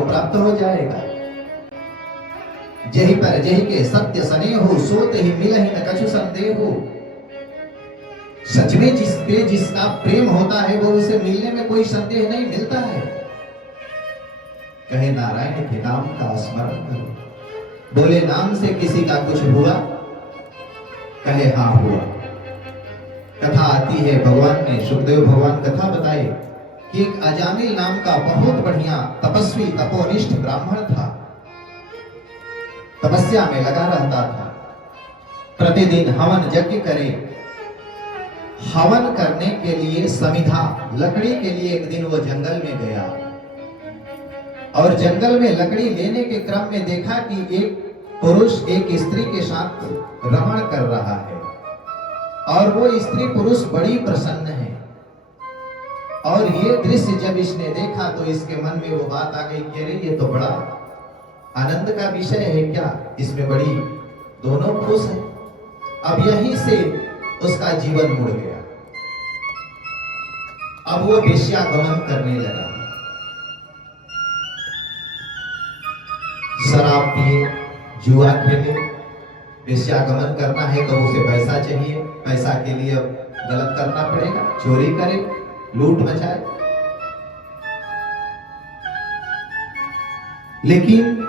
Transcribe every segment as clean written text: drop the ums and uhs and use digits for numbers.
आपको प्राप्त हो जाएगा। जही पर जही के सत्य सने हो, सोत ही मिलहि न कछु संदेह हो। सच में जिस पे जिसका प्रेम होता है वो उसे मिलने में कोई संदेह नहीं मिलता है। कहे नारायण के नाम का स्मरण करो, बोले नाम से किसी का कुछ हुआ, कहे हाँ हुआ। कथा आती है, भगवान ने सुखदेव भगवान कथा बताई कि एक अजामिल नाम का बहुत बढ़िया तपस्वी तपोनिष्ठ ब्राह्मण था। तपस्या में लगा रहता था, प्रतिदिन हवन यज्ञ करे। हवन करने के लिए समिधा लकड़ी के लिए एक दिन वो जंगल में गया और जंगल में लकड़ी लेने के क्रम में देखा कि एक पुरुष एक स्त्री के साथ रमण कर रहा है और वो स्त्री पुरुष बड़ी प्रसन्न है। और ये दृश्य जब इसने देखा तो इसके मन में वो बात आ गई कि अरे ये तो बड़ा आनंद का विषय है क्या, इसमें बड़ी दोनों खुश है। अब यहीं से उसका जीवन मुड़ गया। अब वो वेश्यागमन करने लगा, शराब पिए, जुआ खेले। वेश्यागमन करना है तो उसे पैसा चाहिए, पैसा के लिए अब गलत करना पड़ेगा, चोरी करे, लूट मचाए। लेकिन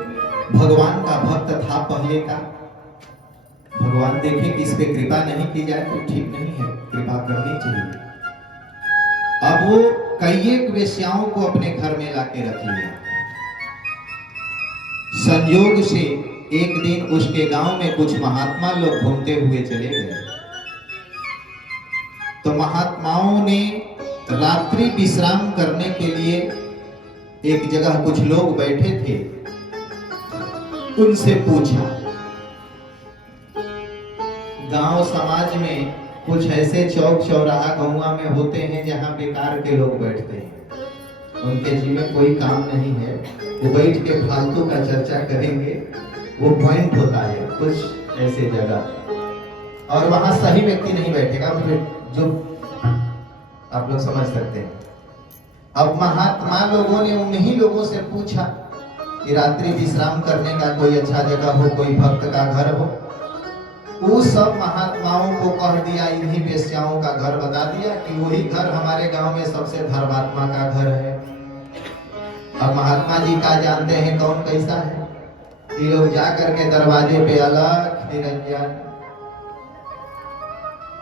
भगवान का भक्त था पहले का। भगवान देखे कि इस पे कृपा नहीं की जाए तो ठीक नहीं है, कृपा करनी चाहिए। अब वो कई एक वेश्याओं को अपने घर में लाके रख लिया। संयोग से एक दिन उसके गांव में कुछ महात्मा लोग घूमते हुए चले गए। तो महात्माओं ने रात्रि विश्राम करने के लिए एक जगह कुछ लोग बैठे थे, उनसे पूछा। गांव समाज में कुछ ऐसे चौक चौराहा गौवा में होते हैं जहां बेकार के लोग बैठते हैं, उनके जी में कोई काम नहीं है, वो बैठ के फालतू का चर्चा करेंगे, वो पॉइंट होता है कुछ ऐसे जगह। और वहां सही व्यक्ति नहीं बैठेगा, जो आप लोग समझ सकते हैं। अब महात्मा लोगों ने उन्हीं लोगों से पूछा कि रात्रि विश्राम करने का कोई अच्छा जगह हो, कोई भक्त का घर हो। उस सब महात्माओं को कह दिया, इन्हीं वेश्याओं का घर बता दिया कि वही घर हमारे गांव में सबसे धर्मात्मा का घर है। अब महात्मा जी का जानते हैं कौन कैसा है। ये लोग जा करके दरवाजे पे अलग निरंजन,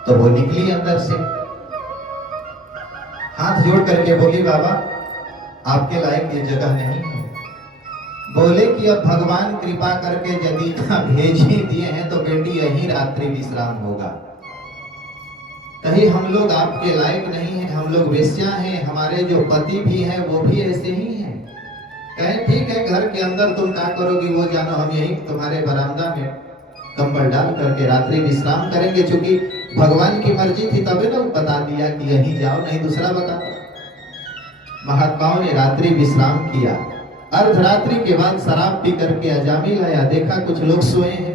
तो वो निकली अंदर से, हाथ जोड़ करके बोली बाबा आपके लायक ये जगह नहीं है। बोले कि अब भगवान कृपा करके यदि भेज ही दिए हैं तो बेटी यही रात्रि विश्राम होगा। कहीं हम लोग आपके लायक नहीं हैं, हम लोग वेश्या हैं, हमारे जो पति भी हैं वो भी ऐसे ही हैं। कहे ठीक है, घर के अंदर तुम क्या करोगी वो जानो, हम यही तुम्हारे बरामदा में कंबल डाल करके रात्रि विश्राम करेंगे। चूंकि भगवान की मर्जी थी तभी ना बता दिया कि यहीं जाओ, नहीं दूसरा बता। महात्माओं ने रात्रि विश्राम किया। अर्धरात्रि के बाद शराब पी करके अजामिल आया, देखा कुछ लोग सोए हैं,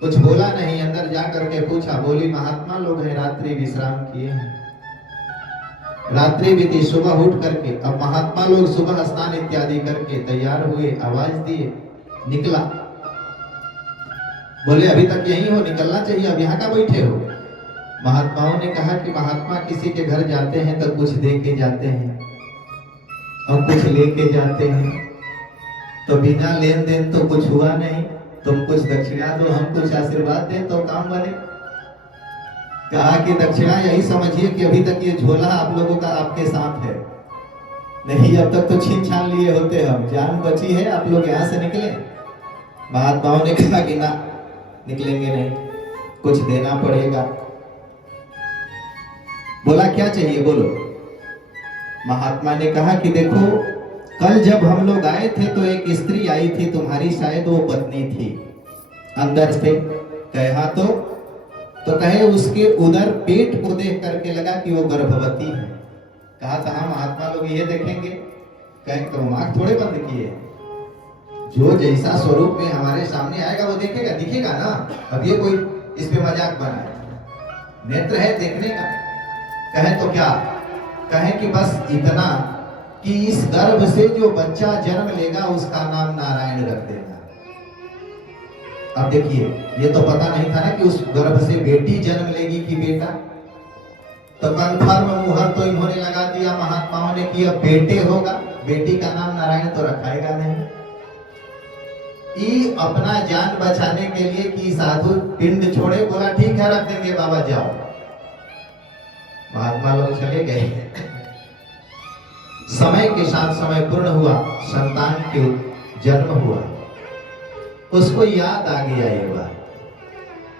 कुछ बोला नहीं। अंदर जा करके पूछा, बोली महात्मा लोग हैं, रात्रि विश्राम किए हैं। रात्रि बीती, सुबह उठ करके अब महात्मा लोग सुबह स्नान इत्यादि करके तैयार हुए, आवाज दिए, निकला। बोले अभी तक यहीं हो, निकलना चाहिए, अब यहाँ का बैठे हो। महात्माओं ने कहा कि महात्मा किसी के घर जाते हैं तो कुछ दे के जाते हैं और कुछ लेके जाते हैं, तो बिना लेन देन तो कुछ हुआ नहीं। तुम कुछ दक्षिणा दो, हम कुछ आशीर्वाद दें तो काम बने। कहा कि दक्षिणा यही समझिए कि अभी तक ये झोला आप लोगों का आपके साथ है, नहीं अब तक तो छीन छान लिए होते, हम जान बची है, आप लोग यहाँ से निकले। महात्माओं ने कहा कि ना, निकलेंगे नहीं, कुछ देना पड़ेगा। बोला क्या चाहिए बोलो। महात्मा ने कहा कि देखो कल जब हम लोग आए थे तो एक स्त्री आई थी तुम्हारी, शायद वो पत्नी थी, अंदर से। कहा तो कहे उसके उधर पेट को देख करके लगा कि वो गर्भवती है। कहा था हाँ महात्मा लोग ये देखेंगे। कहे तो आंख थोड़े बंद किए, जो जैसा स्वरूप में हमारे सामने आएगा वो देखेगा, दिखेगा ना। अब ये कोई इस पे मजाक बनाए, नेत्र है देखने का। कहे तो क्या, कहे कि बस इतना कि इस गर्भ से जो बच्चा जन्म लेगा उसका नाम नारायण रख देना। अब देखिए, ये तो पता नहीं था ना कि उस गर्भ से बेटी जन्म लेगी कि बेटा, तो कन्फर्म मुहर तो इन्होंने लगा दिया महात्माओं ने कि अब बेटे होगा, बेटी का नाम नारायण तो रखाएगा नहीं। ये अपना जान बचाने के लिए कि साधु पिंड छोड़े, बोला ठीक है रख देंगे बाबा जाओ। महात्मा लोग चले गए। समय के साथ समय पूर्ण हुआ, संतान के जन्म हुआ, उसको याद आ गया ये बात,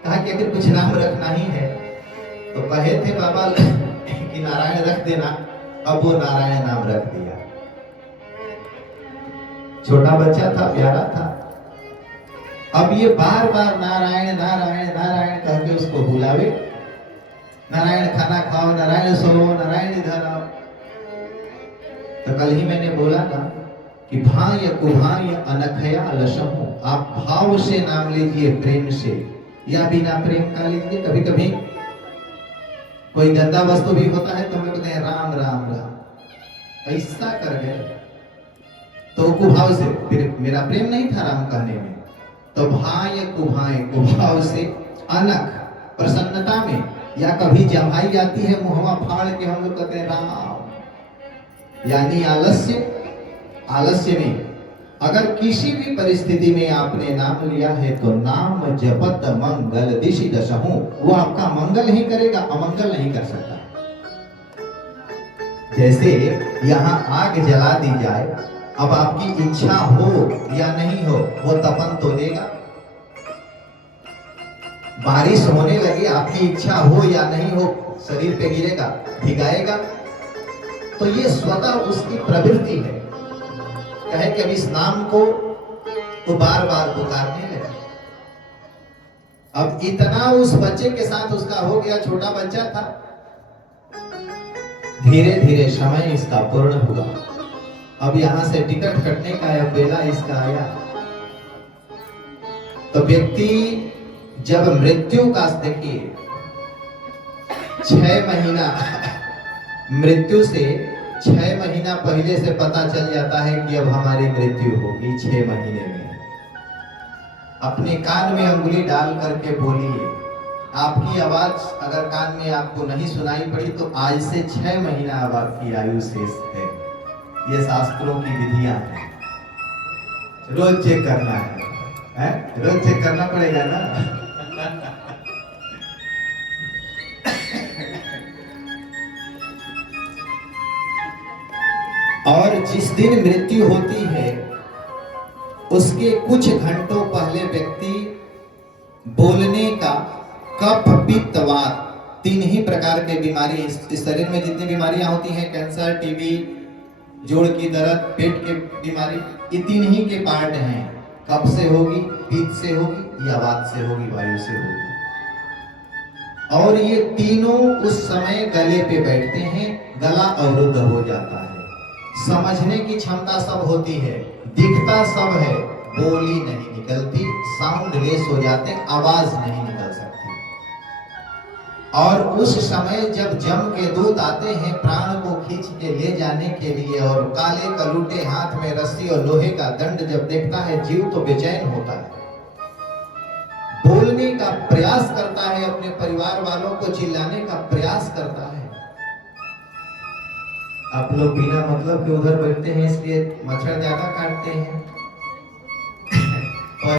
कहा कि अगर कुछ नाम रखना ही है तो कहे थे बाबा कि नारायण रख देना, अब वो नारायण नाम रख दिया। छोटा बच्चा था, प्यारा था। अब ये बार बार नारायण नारायण नारायण कह के उसको बुलावे, नारायण खाना खाओ, नारायण सो, नारायण इधर आओ। तो कल ही मैंने बोला ना कि भाय कुभाय अनखया लशहु, आप भाव से नाम लीजिए, प्रेम से, या बिना प्रेम का लीजिए। कभी कभी कोई गंदा वस्तु भी होता है तो हम लोग कहते हैं राम राम राम, ऐसा कर गए तो कुभाव से, फिर मेरा प्रेम नहीं था राम कहने में। तो भाय कुभाय, कुभाव से, अनख प्रसन्नता में, या कभी जमाई आती है मुहवा फाड़ के हम लोग कहते हैं राम, यानी आलस्य, आलस्य में। अगर किसी भी परिस्थिति में आपने नाम लिया है तो नाम जपत मंगल दिशि दशहु, वो आपका मंगल ही करेगा, अमंगल नहीं कर सकता। जैसे यहाँ आग जला दी जाए, अब आपकी इच्छा हो या नहीं हो वो तपन तो देगा। बारिश होने लगे, आपकी इच्छा हो या नहीं हो शरीर पे गिरेगा, भिगाएगा। तो ये स्वतः उसकी प्रवृत्ति है, कहे कि अब इस नाम को तो बार बार पुकारने लगे। अब इतना उस बच्चे के साथ उसका हो गया, छोटा बच्चा था। धीरे धीरे समय इसका पूर्ण हुआ। अब यहां से टिकट कटने का या बेला इसका आया। तो व्यक्ति जब मृत्यु का, देखिए 6 महीना मृत्यु से 6 महीना पहले से पता चल जाता है कि अब हमारी मृत्यु होगी 6 महीने में। अपने कान में अंगुली डाल करके बोलिए, आपकी आवाज अगर कान में आपको नहीं सुनाई पड़ी तो आज से 6 महीना अब आपकी आयु शेष है। ये शास्त्रों की विधियां हैं, रोज चेक करना है? रोज चेक करना पड़ेगा ना। और जिस दिन मृत्यु होती है उसके कुछ घंटों पहले व्यक्ति बोलने का, कफ पित्त वात, 3 ही प्रकार के बीमारी, इस शरीर में जितनी बीमारियां होती हैं, कैंसर, टीबी, जोड़ की दर्द, पेट की बीमारी, ये 3 ही के पार्ट हैं। कफ से होगी, पित्त से होगी, या वात से होगी, वायु से होगी। और ये तीनों उस समय गले पे बैठते हैं, गला अवरुद्ध हो जाता है। समझने की क्षमता सब होती है, दिखता सब है, बोली नहीं निकलती, साउंड लेस हो जाते, आवाज नहीं निकल सकती। और उस समय जब जम के दूत आते हैं प्राण को खींच के ले जाने के लिए, और काले कलूटे हाथ में रस्सी और लोहे का दंड जब देखता है जीव तो बेचैन होता है, बोलने का प्रयास करता है, अपने परिवार वालों को चिल्लाने का प्रयास करता है। आप लोग बिना मतलब के उधर बैठते हैं इसलिए मच्छर ज्यादा काटते हैं।